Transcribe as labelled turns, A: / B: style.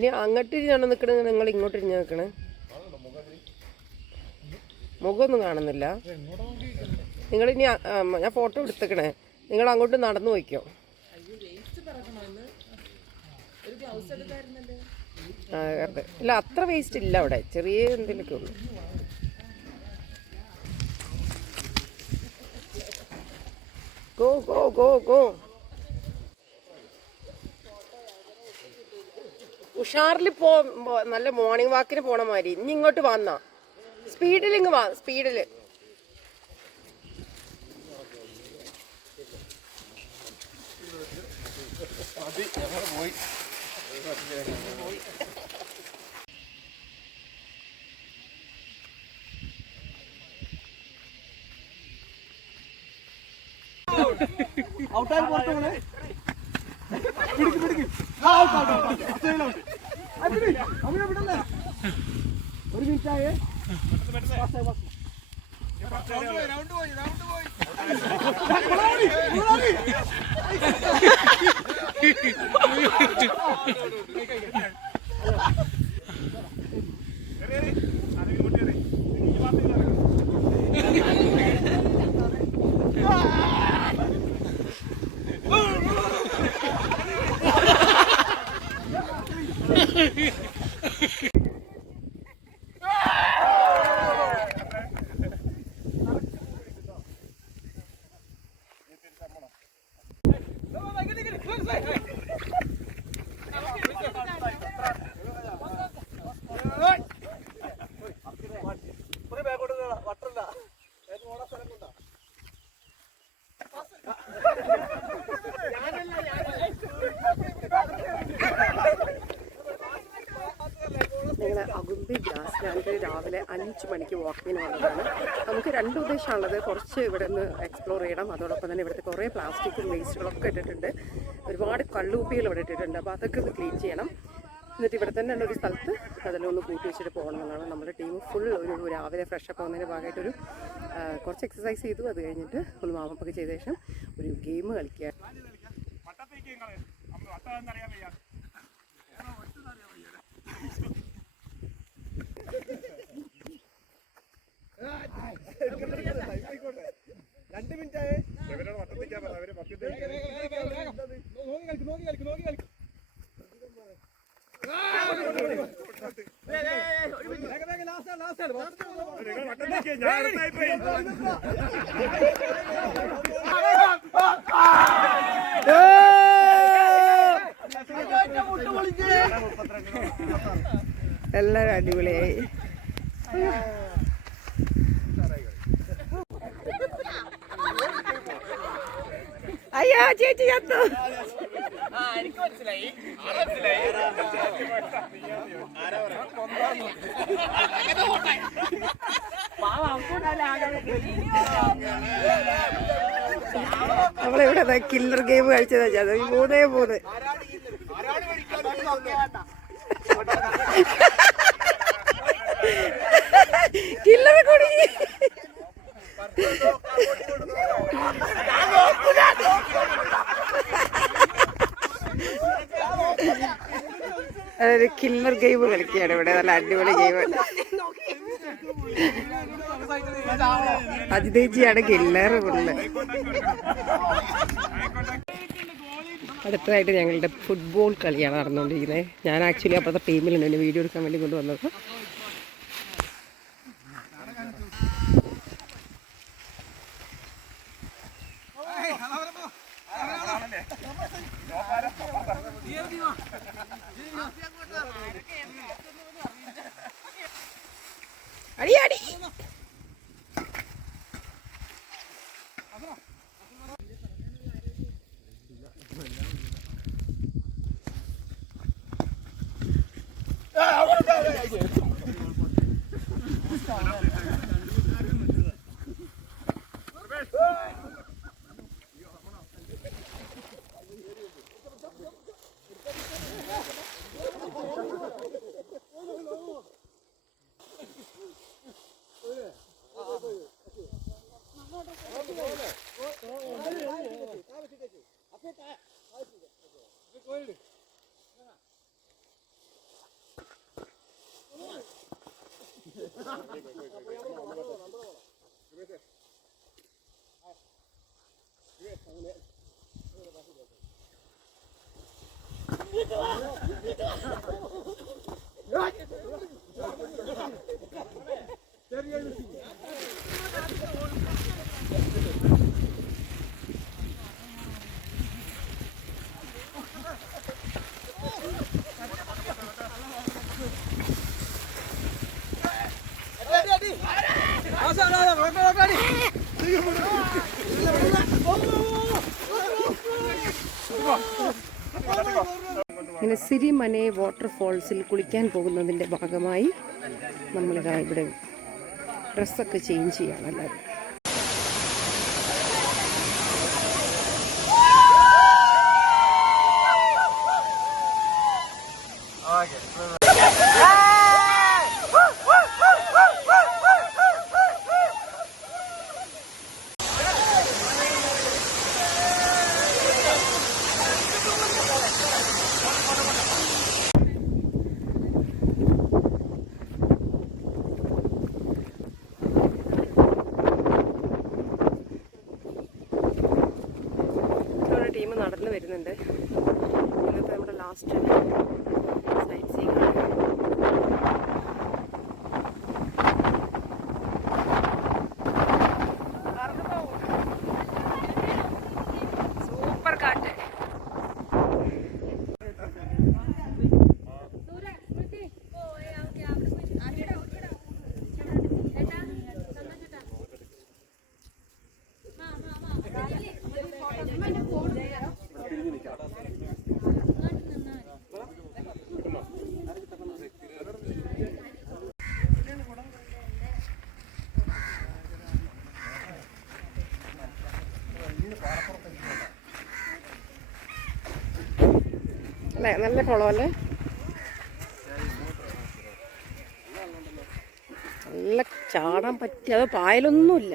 A: ഇനി അങ്ങോട്ട് ഇരിഞ്ഞാണ് നിൽക്കണത് നിങ്ങൾ ഇങ്ങോട്ട് ഇരിഞ്ഞ നിൽക്കണേ മുഖമൊന്നും കാണുന്നില്ല. നിങ്ങൾ ഇനി ഞാൻ ഫോട്ടോ എടുത്തേക്കണേ. നിങ്ങൾ അങ്ങോട്ട് നടന്നു പോയിക്കോ. ആ അതെ ഇല്ല അത്ര വേസ്റ്റ് ഇല്ല അവിടെ. ചെറിയ എന്തെങ്കിലുമൊക്കെ ഉള്ളു. ഗോ ഗോ ഗോ ഗോ ഉഷാറിൽ പോ നല്ല മോർണിംഗ് വാക്കിന് പോണ മാതിരി. ഇനി ഇങ്ങോട്ട് വന്നാ. സ്പീഡിൽ ഇങ്ങ് വാ സ്പീഡിൽ
B: ഔട്ടായി പുറത്തു പിടിക്ക് പിടിക്ക്. അവനെ വിടല്ലേ ഒരു മിനിറ്റ് ആയേ പോയി ആയി, pass. കൊളാടി, കൊളാടി. ഒരു
A: ലാൻഡ് രാവിലെ അഞ്ച് മണിക്ക് വാക്കിങ്ങിന് വന്നതാണ്. നമുക്ക് രണ്ട് ഉദ്ദേശമാണുള്ളത്. കുറച്ച് ഇവിടെ നിന്ന് എക്സ്പ്ലോർ ചെയ്യണം. അതോടൊപ്പം തന്നെ ഇവിടുത്തെ കുറേ പ്ലാസ്റ്റിക്കും വേസ്റ്റുകളൊക്കെ ഇട്ടിട്ടുണ്ട്. ഒരുപാട് കള്ളൂപ്പികൾ ഇവിടെ ഇട്ടിട്ടുണ്ട്. അപ്പോൾ അതൊക്കെ ഒന്ന് ക്ലീൻ ചെയ്യണം. എന്നിട്ട് ഇവിടെ തന്നെ ഉള്ള ഒരു സ്ഥലത്ത് ഒന്ന് കൂട്ടി വെച്ചിട്ട് പോകണം എന്നാണ് നമ്മുടെ ടീം ഫുൾ ഒരു രാവിലെ ഫ്രഷ് അപ്പ് ആവുന്നതിന്റെ ഭാഗമായിട്ടൊരു കുറച്ച് എക്സസൈസ് ചെയ്തു. അത് കഴിഞ്ഞിട്ട് ഒന്ന് വാമപ്പൊക്കെ ചെയ്ത ശേഷം ഒരു ഗെയിം കളിക്കുക.
B: രണ്ട് മിനിറ്റ് ആയേ നോക്കി കളിക്ക് നോക്കി കളിക്ക് കളിക്ക്.
A: എല്ലാവരും അടിപൊളിയായി. അയ്യോ ചേച്ചി ചത്തു നമ്മളിവിടെ കില്ലർ ഗെയിം കഴിച്ചതാ ചാ മൂന്നേ മൂന്ന്. കില്ലർ കുടുങ്ങി അതൊരു കില്ലർ ഗെയിം കളിക്കുകയാണ് ഇവിടെ. നല്ല അടിപൊളി ഗെയിം അജിതേജിയാണ് കില്ലർ ഉള്ളത് അടുത്തതായിട്ട് ഞങ്ങളുടെ ഫുട്ബോൾ കളിയാണ് നടന്നുകൊണ്ടിരിക്കുന്നത്. ഞാൻ ആക്ച്വലി അപ്പോഴത്തെ ടീമിലുണ്ട് എന്നെ വീഡിയോ എടുക്കാൻ വേണ്ടി കൊണ്ടുവന്നത്. അടി അടി.
B: അവിടെ Terry, ഇങ്ങനെ സിരിമനെ വാട്ടർഫോൾസിൽ കുളിക്കാൻ പോകുന്നതിന്റെ ഭാഗമായി നമ്മളിതാ ഇവിടെ ഡ്രസ്സൊക്കെ ചേഞ്ച് ചെയ്യണം എല്ലാവരും ഒരു ടീം നടന്നു വരുന്നുണ്ട് ഇന്നത്തെ നമ്മുടെ ലാസ്റ്റ് അല്ലേ? നല്ല കുളമല്ലേ നല്ല ചാടാൻ പറ്റിയ അത് പായലൊന്നുമില്ല.